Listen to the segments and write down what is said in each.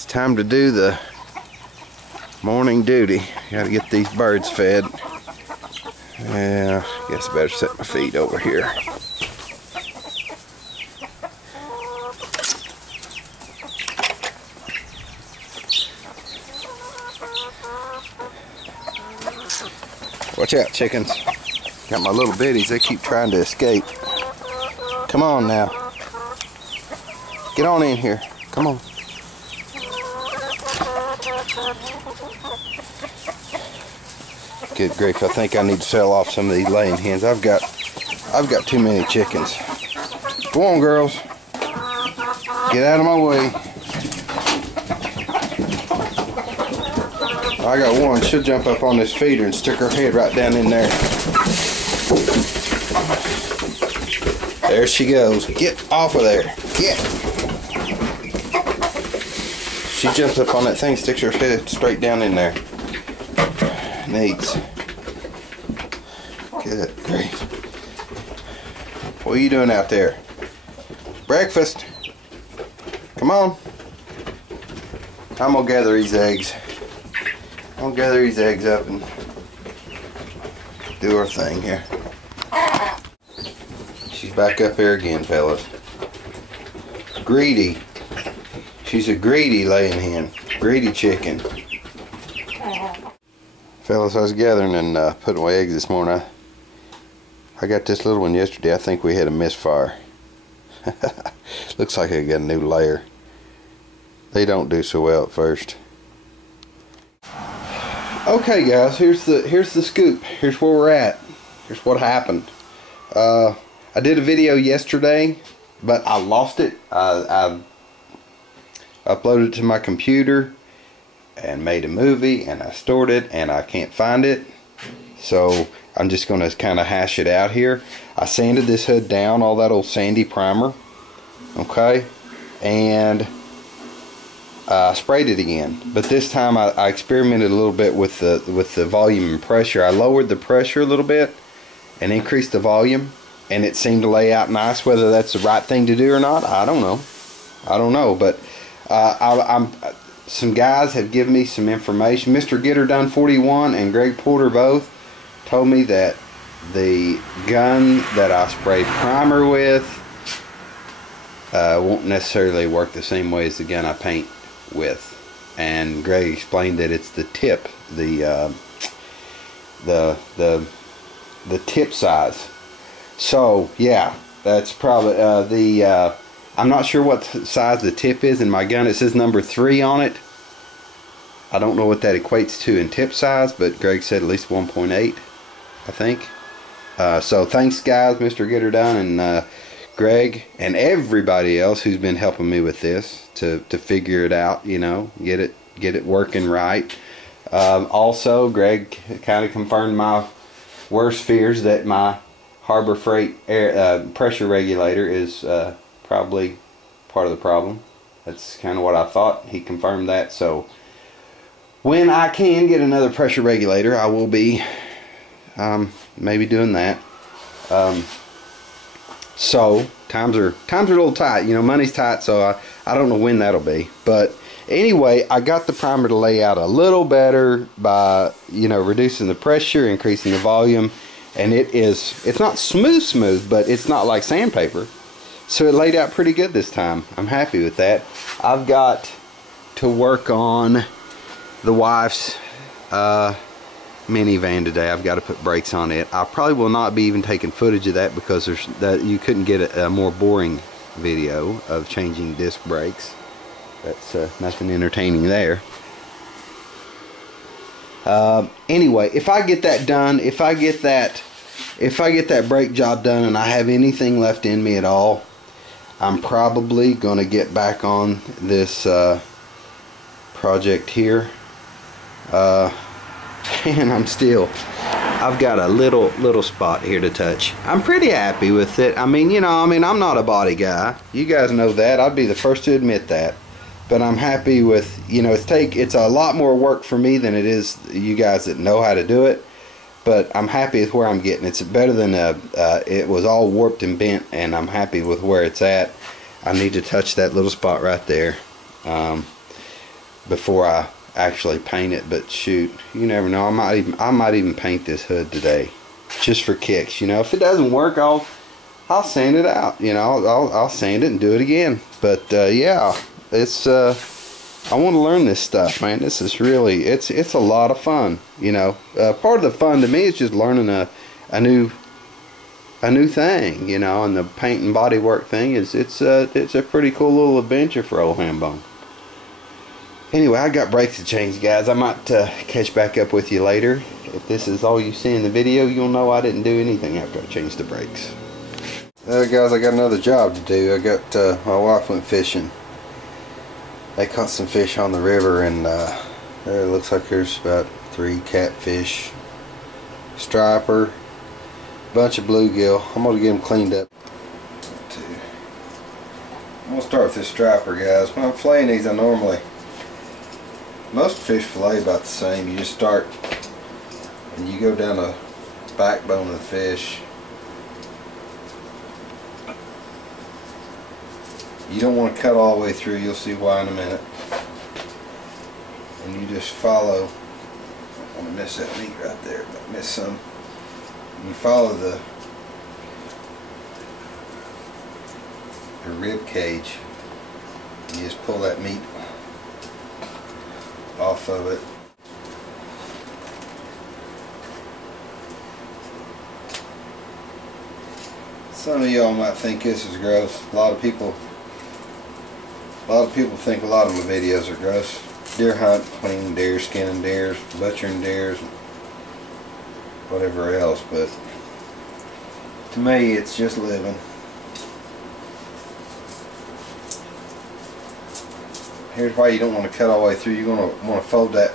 It's time to do the morning duty. Got to get these birds fed. Yeah, I guess I better set my feet over here. Watch out, chickens. Got my little bitties, they keep trying to escape. Come on now. Get on in here. Come on. Good grief, I think I need to sell off some of these laying hens. I've got too many chickens. Go on, girls. Get out of my way. I got one. She'll jump up on this feeder and stick her head right down in there. There she goes. Get off of there. Get. She jumps up on that thing, sticks her head straight down in there. Neat. Good grief. What are you doing out there? Breakfast. Come on. I'm gonna gather these eggs. I'm gonna gather these eggs up and do our thing here. She's back up here again, fellas. Greedy. She's a greedy laying hen. Greedy chicken. Fellas, I was gathering and putting away eggs this morning. I got this little one yesterday. I think we had a misfire. Looks like I got a new layer. They don't do so well at first. Okay, guys, here's the scoop. Here's where we're at. Here's what happened. I did a video yesterday, but I lost it. I uploaded it to my computer and made a movie, and I stored it, and I can't find it. So I'm just going to kind of hash it out here. I sanded this hood down, all that old sandy primer, okay, and I sprayed it again. But this time I experimented a little bit with the volume and pressure. I lowered the pressure a little bit and increased the volume, and it seemed to lay out nice. Whether that's the right thing to do or not, I don't know. But some guys have given me some information. Mr. Getter Done 41 and Greg Porter both told me that the gun that I sprayed primer with won't necessarily work the same way as the gun I paint with. And Greg explained that it's the tip, the tip size. So yeah, that's probably I'm not sure what size the tip is in my gun. It says number 3 on it. I don't know what that equates to in tip size, but Greg said at least 1.8, I think. So thanks, guys, Mr. Getter Done and Greg and everybody else who's been helping me with this to figure it out. You know, get it working right. Also, Greg kind of confirmed my worst fears that my Harbor Freight air pressure regulator is probably part of the problem. That's kind of what I thought. He confirmed that. So when I can get another pressure regulator, I will be maybe doing that. So times are a little tight. You know, money's tight, so I don't know when that'll be. But anyway, I got the primer to lay out a little better by, you know, reducing the pressure, increasing the volume, and it's not smooth, but it's not like sandpaper. So it laid out pretty good this time. I'm happy with that. I've got to work on the wife's minivan today. I've got to put brakes on it. I probably will not be even taking footage of that because you couldn't get a more boring video of changing disc brakes. That's nothing entertaining there. Anyway, if I get that done, if I get that brake job done and I have anything left in me at all, I'm probably going to get back on this project here. And I've got a little spot here to touch. I'm pretty happy with it. I mean, I'm not a body guy. You guys know that. I'd be the first to admit that. But I'm happy with, it's a lot more work for me than it is you guys that know how to do it. But I'm happy with where I'm getting. It's better than it was all warped and bent, and I'm happy with where it's at. I need to touch that little spot right there. before I actually paint it. But shoot, you never know. I might even paint this hood today, just for kicks. You know, if it doesn't work, I'll sand it out. You know, I'll sand it and do it again. But yeah, it's I want to learn this stuff, man. This is really, it's a lot of fun. You know, part of the fun to me is just learning a new thing. You know, and the paint and body work thing is it's a pretty cool little adventure for old Hambone. Anyway, I got brakes to change, guys. I might catch back up with you later. If this is all you see in the video, you'll know I didn't do anything after I changed the brakes. Guys, I got another job to do. I got my wife went fishing. They caught some fish on the river, and it looks like there's about 3 catfish, striper, bunch of bluegill. I'm gonna get them cleaned up. I'm gonna start with this striper, guys. When I'm filleting these, most fish fillet about the same. You just start and you go down the backbone of the fish. You don't want to cut all the way through. You'll see why in a minute. And you just follow. I don't want to miss that meat right there, but I miss some. And you follow the rib cage. And you just pull that meat off of it. Some of y'all might think this is gross. A lot of people think a lot of my videos are gross. Deer hunt, cleaning deer, skinning deers, butchering deers, whatever else, but to me it's just living. Here's why you don't want to cut all the way through. You're going to want to fold that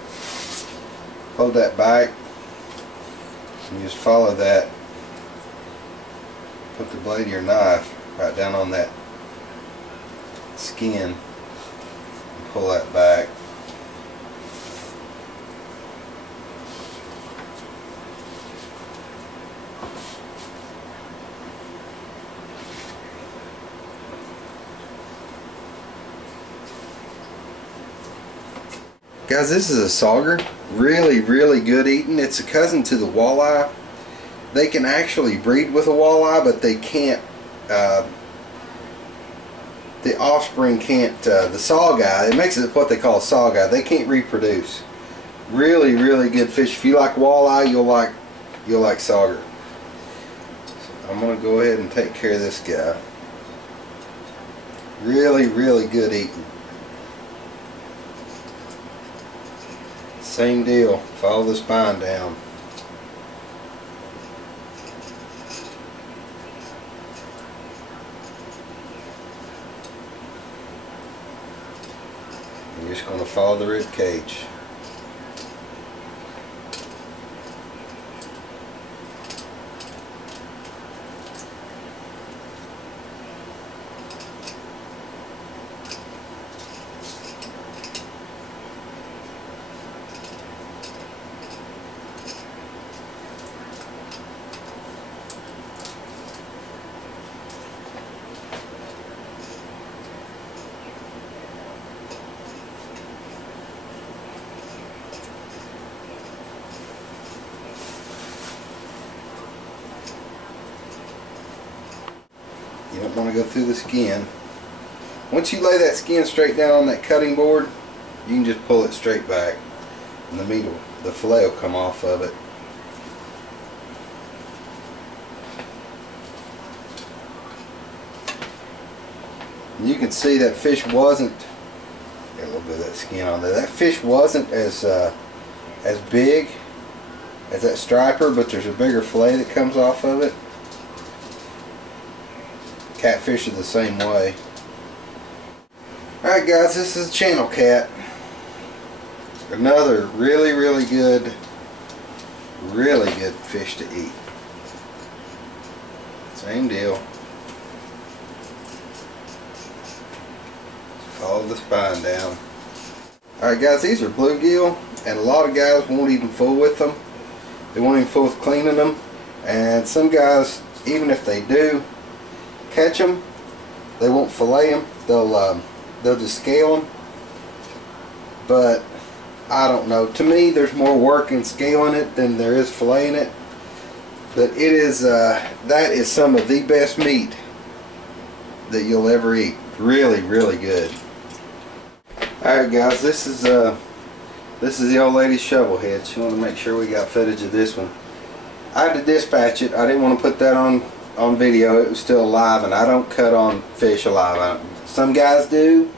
back, and you just follow that. Put the blade of your knife right down on that skin and pull that back. Guys, this is a sauger. Really, really good eating. It's a cousin to the walleye. They can actually breed with a walleye, but they can't, the offspring can't, the saw guy, it makes it what they call a saw guy. They can't reproduce. Really, really good fish. If you like walleye, you'll like sauger. So I'm going to go ahead and take care of this guy. Really, really good eating. Same deal. Follow the spine down. You're just going to follow the rib cage. You don't want to go through the skin. Once you lay that skin straight down on that cutting board, you can just pull it straight back, and the meat will, the fillet will come off of it. And you can see that fish wasn't, got a little bit of that skin on there. That fish wasn't as big as that striper, but there's a bigger fillet that comes off of it. Catfish are the same way. Alright guys, this is a channel cat. Another really, really good fish to eat. Same deal. Follow the spine down. Alright guys, these are bluegill, and a lot of guys won't even fool with them. They won't even fool with cleaning them. And some guys, even if they do catch them, they won't fillet them. They'll just scale them. but I don't know. To me, there's more work in scaling it than there is filleting it. But it is that is some of the best meat that you'll ever eat. Really, really good. All right, guys, this is the old lady's shovel head. She wanted to make sure we got footage of this one. I had to dispatch it. I didn't want to put that on video. It was still alive, and I don't cut on fish alive. Some guys do.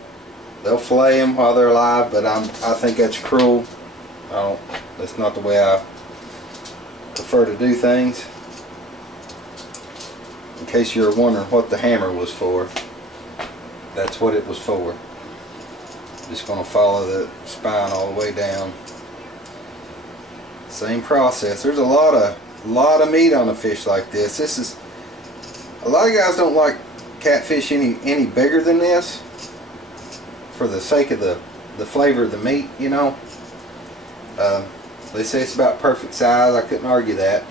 They'll fillet them while they're alive, but I think that's cruel. That's not the way I prefer to do things. In case you're wondering what the hammer was for, that's what it was for. Just going to follow the spine all the way down. Same process. There's a lot of meat on a fish like this. This is, a lot of guys don't like catfish any bigger than this, for the sake of the flavor of the meat, you know. They say it's about perfect size. I couldn't argue that.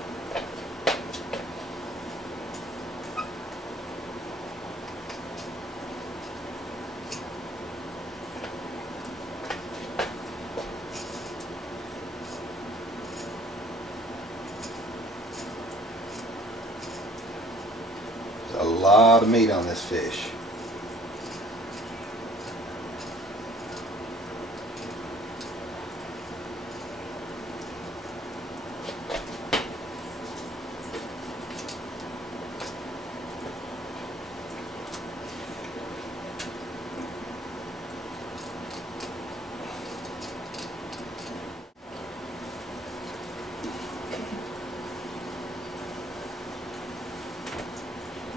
There's a lot of meat on this fish.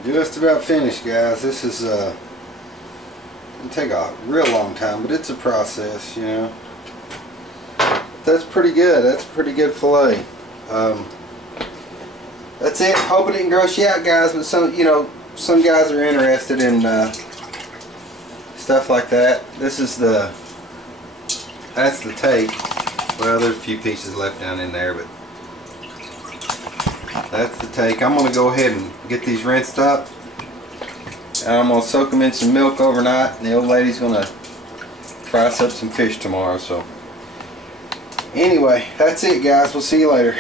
Just about finished, guys. This is it'll take a real long time, but it's a process, you know. That's pretty good. That's a pretty good fillet. That's it. Hope it didn't gross you out, guys. But some guys are interested in stuff like that. That's the take. Well, there's a few pieces left down in there, but that's the take. I'm going to go ahead and get these rinsed up, and I'm going to soak them in some milk overnight, and the old lady's going to fry us up some fish tomorrow. So anyway, that's it, guys. We'll see you later.